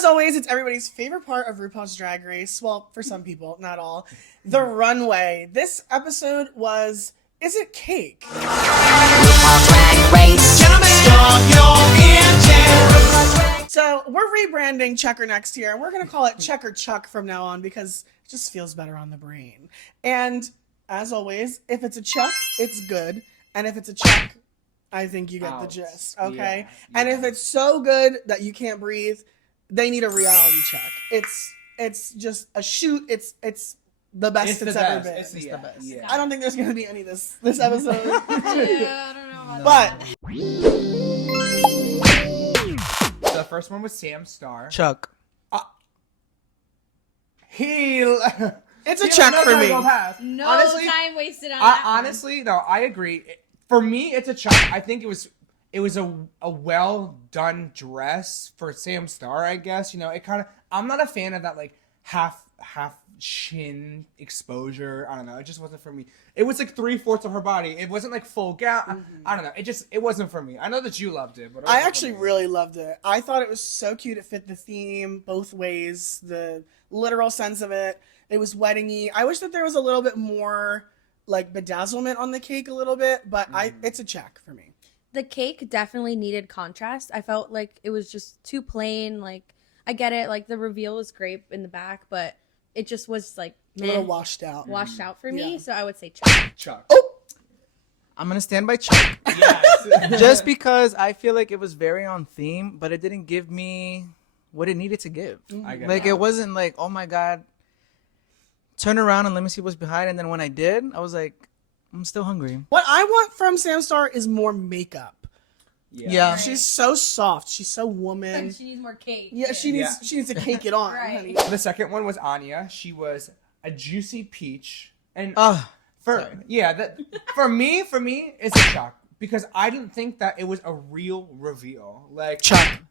As always, it's everybody's favorite part of RuPaul's Drag Race. Well, for some people, not all. The runway. This episode was, is it cake? RuPaul's Drag Race. So we're rebranding Checker next year, and we're going to call it Checker Chuck from now on because it just feels better on the brain. And as always, if it's a Chuck, it's good. And if it's a Chuck, I think you get the gist, okay? Yeah. And if it's so good that you can't breathe, they need a reality check. It's just a shoot. It's the best it's ever been. It's the best. Yeah. I don't think there's gonna be any this episode. Yeah, I don't know about but the first one was Sam Star. Chuck. It's a check for me. No honestly, time wasted on that. Honestly, no, I agree. For me, it's a chuck. I think it was a well done dress for Sam Star, I guess. You know, it kind of. I'm not a fan of that like half shin exposure. I don't know. It just wasn't for me. It was like 3/4 of her body. It wasn't like full gown. Mm-hmm. I don't know. It wasn't for me. I know that you loved it, but I actually really loved it. I thought it was so cute. It fit the theme both ways. The literal sense of it. It was wedding-y. I wish that there was a little bit more like bedazzlement on the cake a little bit, but it's a check for me. The cake definitely needed contrast. I felt like it was just too plain. Like, I get it. Like, the reveal was great in the back, but it just was like a little washed out for me. So I would say Chuck. Chuck. Oh, I'm gonna stand by Chuck. Yes. Just because I feel like it was very on theme, but it didn't give me what it needed to give. Like, it wasn't like, oh my god, turn around and let me see what's behind. And then when I did, I was like, I'm still hungry. What I want from Sam Star is more makeup. Yeah. Right. She's so soft. She's so woman. Like she needs more cake. Yeah, she needs to cake it on. Right. Honey. The second one was Anya. She was a juicy peach, and for me, it's a shock because I didn't think that it was a real reveal. Like Chuck.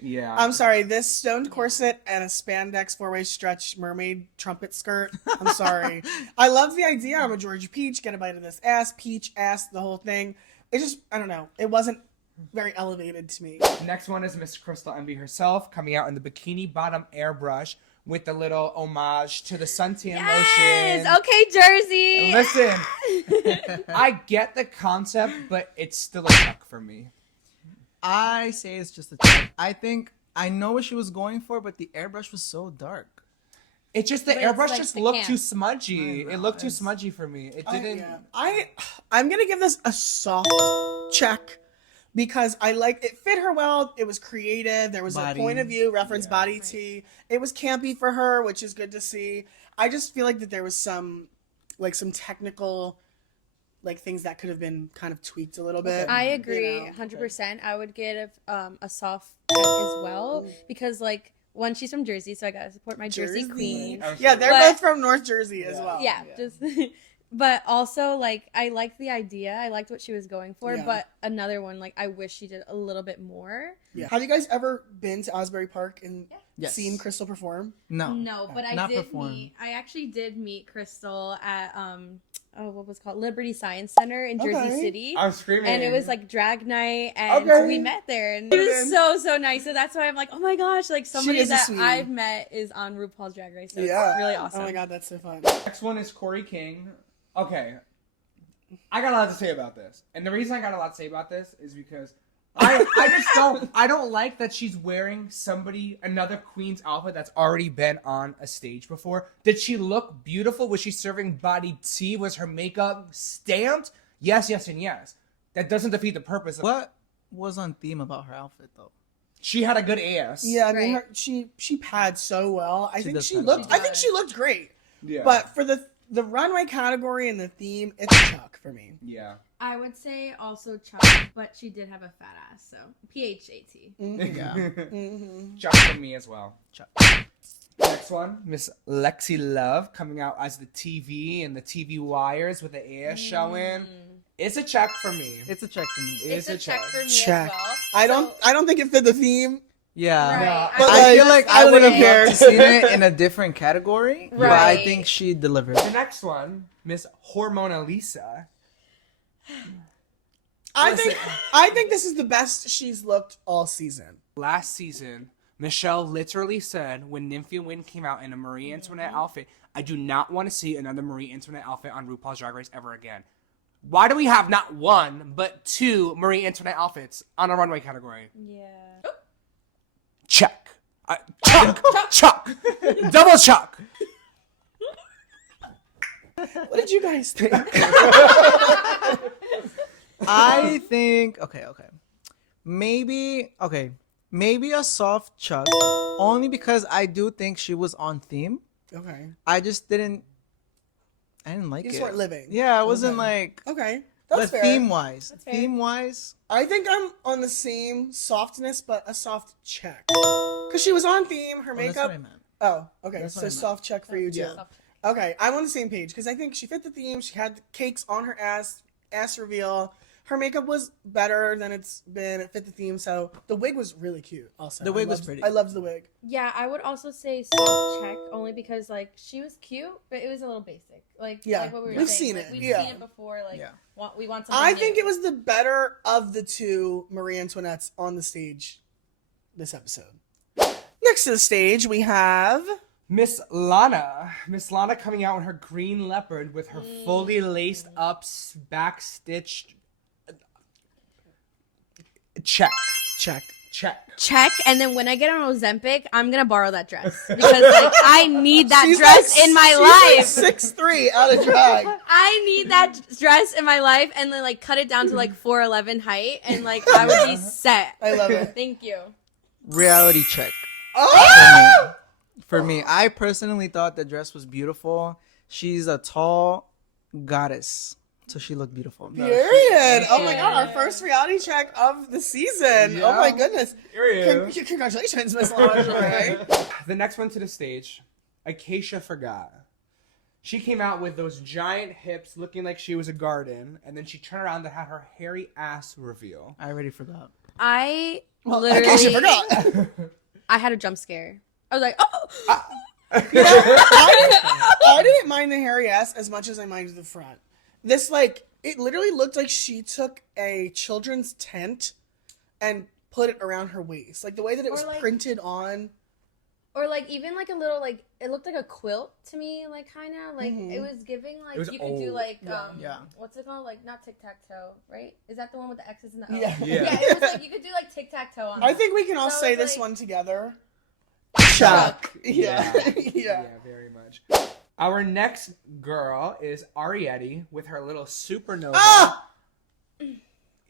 Yeah. I'm sorry, this stoned corset and a spandex 4-way stretch mermaid trumpet skirt. I'm sorry. I love the idea. I'm a Georgia peach. Get a bite of this ass, peach, ass, the whole thing. It just, I don't know. It wasn't very elevated to me. Next one is Miss Crystal Envy herself, coming out in the bikini bottom airbrush with the little homage to the suntan lotion. Okay, Jersey. Listen, I get the concept, but it's still a chuck for me. I say it's just a check. I think I know what she was going for, but the airbrush was so dark. It just the airbrush like just the looked camp. too smudgy. It looked too smudgy for me. It didn't. I'm gonna give this a soft check because I like it. Fit her well. It was creative. There was a point of view reference body tee. It was campy for her, which is good to see. I just feel like that there was some technical things that could have been kind of tweaked a little bit. I agree, 100%. I would give a soft check as well because one, she's from Jersey, so I gotta support my Jersey queen. Yeah, they're both from North Jersey as well. Yeah, just. But also, I liked the idea. I liked what she was going for. Yeah. But another one, I wish she did a little bit more. Yeah. Have you guys ever been to Asbury Park and seen Crystal perform? No, but I actually did meet Crystal at what was it called Liberty Science Center in Jersey City. I was screaming. And it was drag night, and we met there, and it was so nice. So that's why I'm like, oh my gosh, somebody that I've met is on RuPaul's Drag Race. So it's really awesome. Oh my god, that's so fun. Next one is Corey King. Okay, I got a lot to say about this, and the reason I got a lot to say about this is because I don't like that she's wearing another queen's outfit that's already been on a stage before. Did she look beautiful? Was she serving body tea? Was her makeup stamped? Yes, and yes. That doesn't defeat the purpose. What was on theme about her outfit though? She had a good ass. Yeah, I mean, she pad so well. I think she looked great. Yeah. But for the runway category and the theme, it's a chuck for me. Yeah. I would say also Chuck, but she did have a fat ass, so PHAT. Mm-hmm. Yeah. Mm-hmm. Chuck for me as well. Chuck. Next one, Miss Lexi Love coming out as the TV and the TV wires with the ass showing. It's a check for me. It's a check for me. It's a check for me as well. I don't think it fit the theme. Yeah, right. But I feel like I would have seen it in a different category. Right. But I think she delivered. The next one, Miss Hormona Lisa. I think this is the best she's looked all season. Last season, Michelle literally said when Nymphia Wynn came out in a Marie Antoinette outfit, I do not want to see another Marie Antoinette outfit on RuPaul's Drag Race ever again. Why do we have not one, but two Marie Antoinette outfits on a runway category? Yeah. Check. Chuck. Double chuck. What did you guys think? I think okay. Maybe a soft chuck, only because I do think she was on theme. Okay. I didn't like You it. just weren't living. Yeah, I wasn't like. Okay. That's But fair. theme wise, I think I'm on the same softness, but a soft check. Because she was on theme, her That's makeup. what I meant. Oh, okay. That's what So I meant. soft check for you too. Yeah. Okay, I'm on the same page because I think she fit the theme. She had cakes on her ass reveal. Her makeup was better than it's been. It fit the theme. So the wig was really cute. Also, The wig was pretty. I loved the wig. Yeah, I would also say soft check only because like she was cute, but it was a little basic. Like Yeah, like what we were we've saying. seen Like, it. We've Yeah. seen it before. Like Yeah. we want something. I new. think it was the better of the two Marie Antoinettes on the stage this episode. Next to the stage, we have Miss Lana coming out in her green leopard with her fully laced up back stitched. Check. check, and then when I get on Ozempic, I'm gonna borrow that dress because like I need that dress in my life. 6'3" out of drag. I need that dress in my life, and then like cut it down to like 4'11" height, and like I would be set. I love it. Thank you. Reality check. Oh! For me, I personally thought the dress was beautiful. She's a tall goddess, so she looked beautiful. Period. Oh my god, our first reality check of the season. Yeah. Oh my goodness. Period. Congratulations, Miss Lingerie. The next one to the stage, Acacia Forgot. She came out with those giant hips looking like she was a garden, and then she turned around and had her hairy ass reveal. I already forgot. I Acacia literally forgot. I had a jump scare. I was like, oh. I didn't mind the hairy ass as much as I minded the front. This, like, it literally looked like she took a children's tent and put it around her waist. Like, the way that it was like- printed on. Or like even like a little like it looked like a quilt to me, like kind of like it was giving like It was you could do old. like Yeah. what's it called, like not tic-tac-toe, right? Is that the one with the X's and the O's? Yeah. Yeah. It was like you could do like tic-tac-toe on I that. think we can all So say it's this like- one together. Chuck. Yeah. Yeah, very much. Our next girl is Arietti with her little supernova. Ah!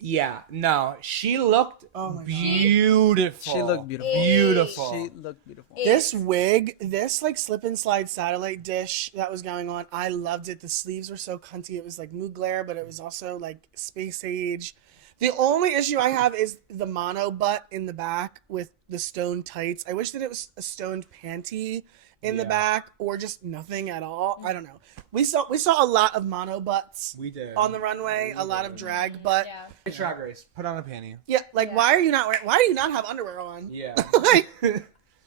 Yeah, no, she looked Oh my God. beautiful. She looked beautiful. Beautiful. She looked beautiful. This wig, this like slip and slide satellite dish that was going on, I loved it. The sleeves were so cunty. It was like Mugler, but it was also like space age. The only issue I have is the mono butt in the back with the stone tights. I wish that it was a stoned panty in the Yeah. back or just nothing at all. I don't know. We saw a lot of mono butts We did. on the runway, a lot of drag butt. Yeah. It's Drag Race. Put on a panty. Yeah, like Yeah. why do you not have underwear on? Yeah. Like,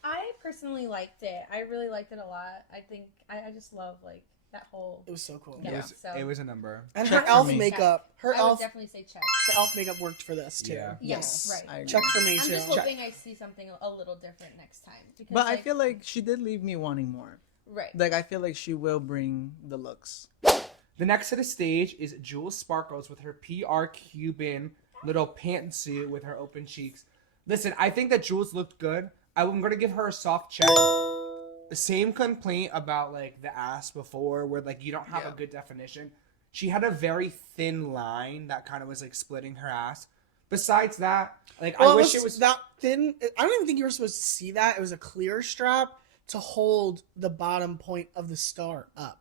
I personally liked it. I really liked it a lot. I think I just love like that whole. it was so cool. Yeah. It so- was a number. And Check her for elf me. makeup. Her I would elf definitely say check. the elf makeup worked for this too. Yeah. Yes, right. I agree. Check for me I'm too. just hoping I see something a little different next time. Because, But I feel like she did leave me wanting more. right. Like I feel like she will bring the looks. The next to the stage is Jules Sparkles with her PR Cuban little pantsuit with her open cheeks. Listen, I think that Jules looked good. I'm going to give her a soft check. The same complaint about like the ass before where like you don't have a good definition. She had a very thin line that kind of was like splitting her ass. Besides that, like I wish it was that thin. I don't even think you were supposed to see that. It was a clear strap to hold the bottom point of the star up.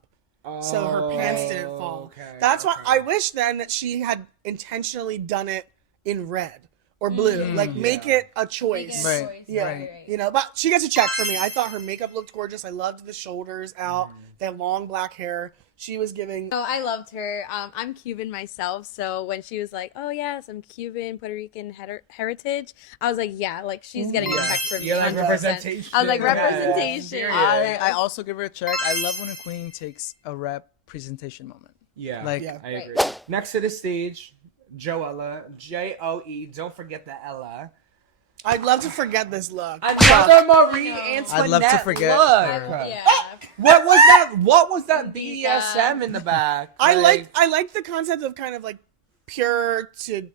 So her pants didn't fall. Okay, That's why okay. I wish then that she had intentionally done it in red or blue. Like make it a choice. Right. Yeah, Right. you know, but she gets a check for me. I thought her makeup looked gorgeous. I loved the shoulders out, that long black hair. She was giving. Oh, I loved her. I'm Cuban myself, so when she was like, "Oh yes, I'm Cuban, Puerto Rican heritage," I was like, "Yeah, like she's getting a check from me." You're like 100%. representation. I was like Yeah. representation. I also give her a check. I love when a queen takes a rep presentation moment. Yeah, Like Yeah. I agree. Right. Next to the stage, Joella, Joe. Don't forget the Ella. I'd love to forget this look. Another Marie Antoinette I'd love to forget. look. Yeah. What was that? What was that BDSM in the back? I liked the concept of kind of like pure to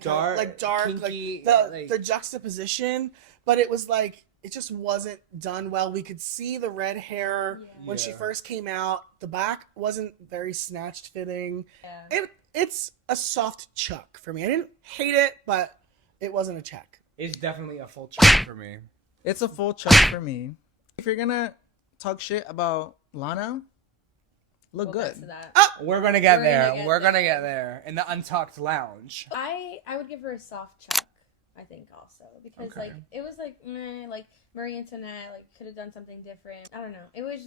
dark, kinky, like the juxtaposition, but it was like it just wasn't done well. We could see the red hair when she first came out. The back wasn't very snatched fitting. Yeah. It's a soft chuck for me. I didn't hate it, but it wasn't a check. It's definitely a full chuck for me. It's a full chuck for me. If you're gonna talk shit about Lana, look good. We're gonna get there. We're gonna get there in the Untucked Lounge. I would give her a soft chuck. I think also because like it was like meh, like Marie Antoinette like could have done something different. I don't know. It was.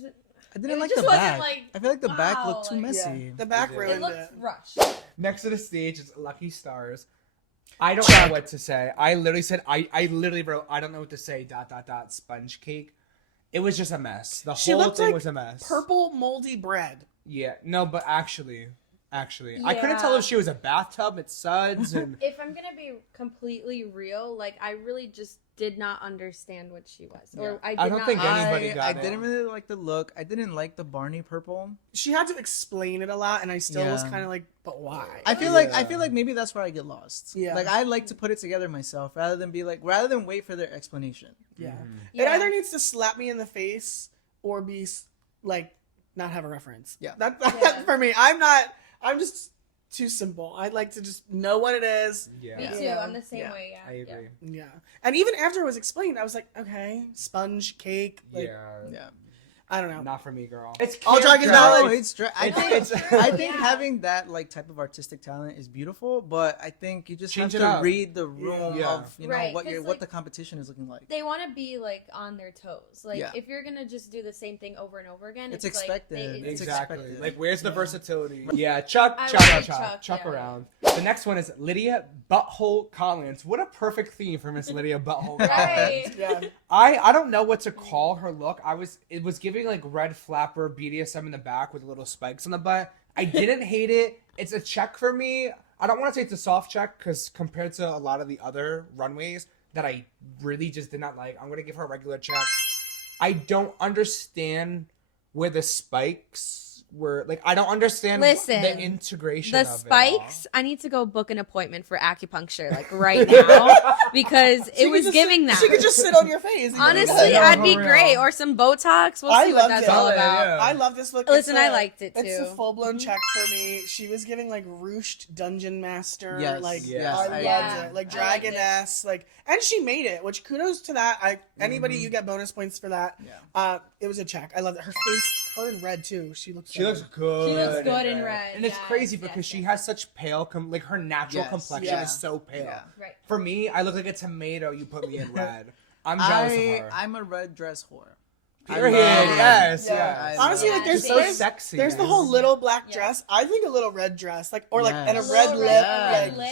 I didn't like just the back. like, I feel like the back wow, looked too like- messy. Yeah, the back It ruined looked it. rushed. Next to the stage is Lucky Stars. I don't know what to say. I literally said I literally wrote I don't know what to say. ... Sponge cake. It was just a mess. The She whole looked thing like was a mess. Purple moldy bread. Yeah. No, but actually, I couldn't tell if she was a bathtub at Suds and. If I'm gonna be completely real, like I really just did not understand what she was, or I don't not think anybody got I it. didn't really like the look. I didn't like the Barney purple. She had to explain it a lot, and I still was kind of like, but why? I feel like maybe that's where I get lost. Yeah. Like I like to put it together myself rather than wait for their explanation. Yeah. Yeah. It either needs to slap me in the face or be like not have a reference. Yeah. That for me. I'm just too simple. I'd like to just know what it is. Yeah. Me too. Yeah. I'm the same Yeah. way. Yeah. I agree. Yeah. And even after it was explained, I was like, okay, sponge cake. Like, Yeah. I don't know. Not for me, girl. It's All drag is valid. I think having that like type of artistic talent is beautiful, but I think you just Change have it to up. read the room Yeah. of Right, what 'cause, what the competition is looking like. They want to be like on their toes. Like Yeah. if you're gonna just do the same thing over and over again, It's like, expected. It's Exactly. expected. Like, where's the versatility? Yeah, chuck I would say chuck chuck, yeah. around. The next one is Lydia Butthole Collins. What a perfect theme for Miss Lydia Butthole Collins. Right. Yeah. I don't know what to call her look. It was giving like red flapper BDSM in the back with little spikes on the butt. I didn't hate it. It's a check for me. I don't want to say it's a soft check because compared to a lot of the other runways that I really just did not like, I'm gonna give her a regular check. I don't understand where the spikes were. Like, I don't understand Listen, the integration The of spikes. I need to go book an appointment for acupuncture like right now because it was giving that. She could just sit on your face. Honestly, Yeah, I'd for be real. great, or some Botox. We'll I see what loved that's it. all Yeah, about. yeah. I love this look. Listen, It's I a- liked it, It's a too. full blown check for me. She was giving like ruched dungeon master. Yes, Like yes, I loved Yeah. it. Like I liked it. dragoness. Like, and she made it. Which kudos to that. Anybody you get bonus points for that. Yeah. It was a check. I love it. Her face, her in red too. She looks She looks good. She looks good in red. And it's yes, crazy because yes, she yes. has such pale, like her natural Yes, complexion yeah. is so pale. Yeah. Right. For me, I look like a tomato. You put me in red. I'm jealous of her. I'm a red dress whore. Period. love- Yes. Yeah. Yes. Honestly, like Yeah, there's She's so there's, sexy. there's the whole little black Yeah. dress. I think a little red dress, like or like and a Yes. red Little lip, red like,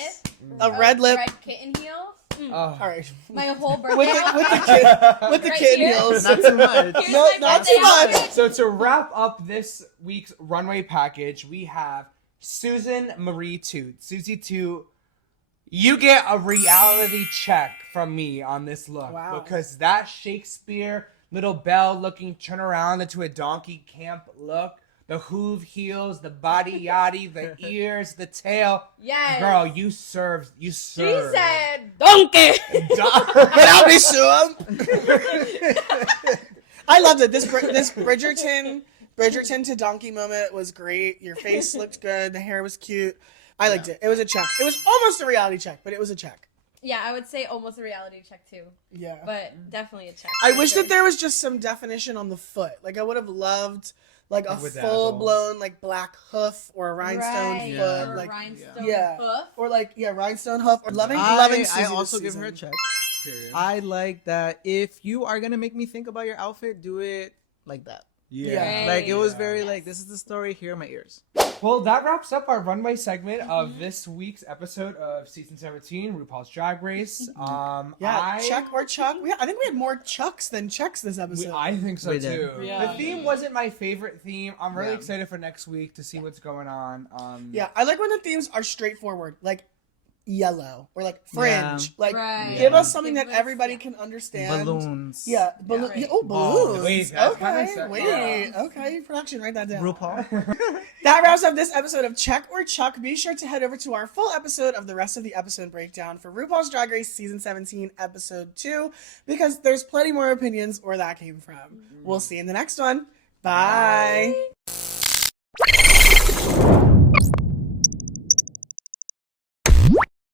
lip, a red lip. red kitten heel. Oh. All right, My whole birthday. with the Right kid here? heels. Not too much. Here's No, my not birthday too much. outfit. So to wrap up this week's runway package, we have Susan Marie Toot. Susie Toot, you get a reality check from me on this look. Wow. Because that Shakespeare little belle looking turn around into a donkey camp look, the hoof heels, the body yachty, the ears, the tail. Yes. Girl, you served. You She served. said, "Donkey." Without me, Sue. I loved it. This Bridgerton to donkey moment was great. Your face looked good. The hair was cute. I liked it. It was a check. It was almost a reality check, but it was a check. Yeah, I would say almost a reality check too, Yeah. but definitely a check. I for wish sure. that there was just some definition on the foot. Like I would have loved like a With full blown like black hoof or a rhinestone Right, foot. or Like rhinestone yeah. hoof. or like rhinestone hoof. Or loving I Susie also this give her a season. check. Period. I like that if you are gonna make me think about your outfit, do it like that. Yeah. Like it was very Yes. like this is the story. Here are my ears. Well, that wraps up our runway segment of this week's episode of season 17, RuPaul's Drag Race. Yeah, check or chuck. I think we had more chucks than checks this episode. I think so We did. too. Yeah. The theme wasn't my favorite theme. I'm really Yeah. excited for next week to see what's going on. Yeah, I like when the themes are straightforward. Like, yellow or like fringe. Yeah. Like Right. give us something Give that us- everybody can understand. Balloons. Yeah, balloons. wait, that's kinda Okay, sick. wait. Okay, production, write that down. RuPaul. That wraps up this episode of Check or Chuck. Be sure to head over to our full episode of the rest of the episode breakdown for RuPaul's Drag Race Season 17, Episode 2, because there's plenty more opinions where that came from. We'll see you in the next one. Bye.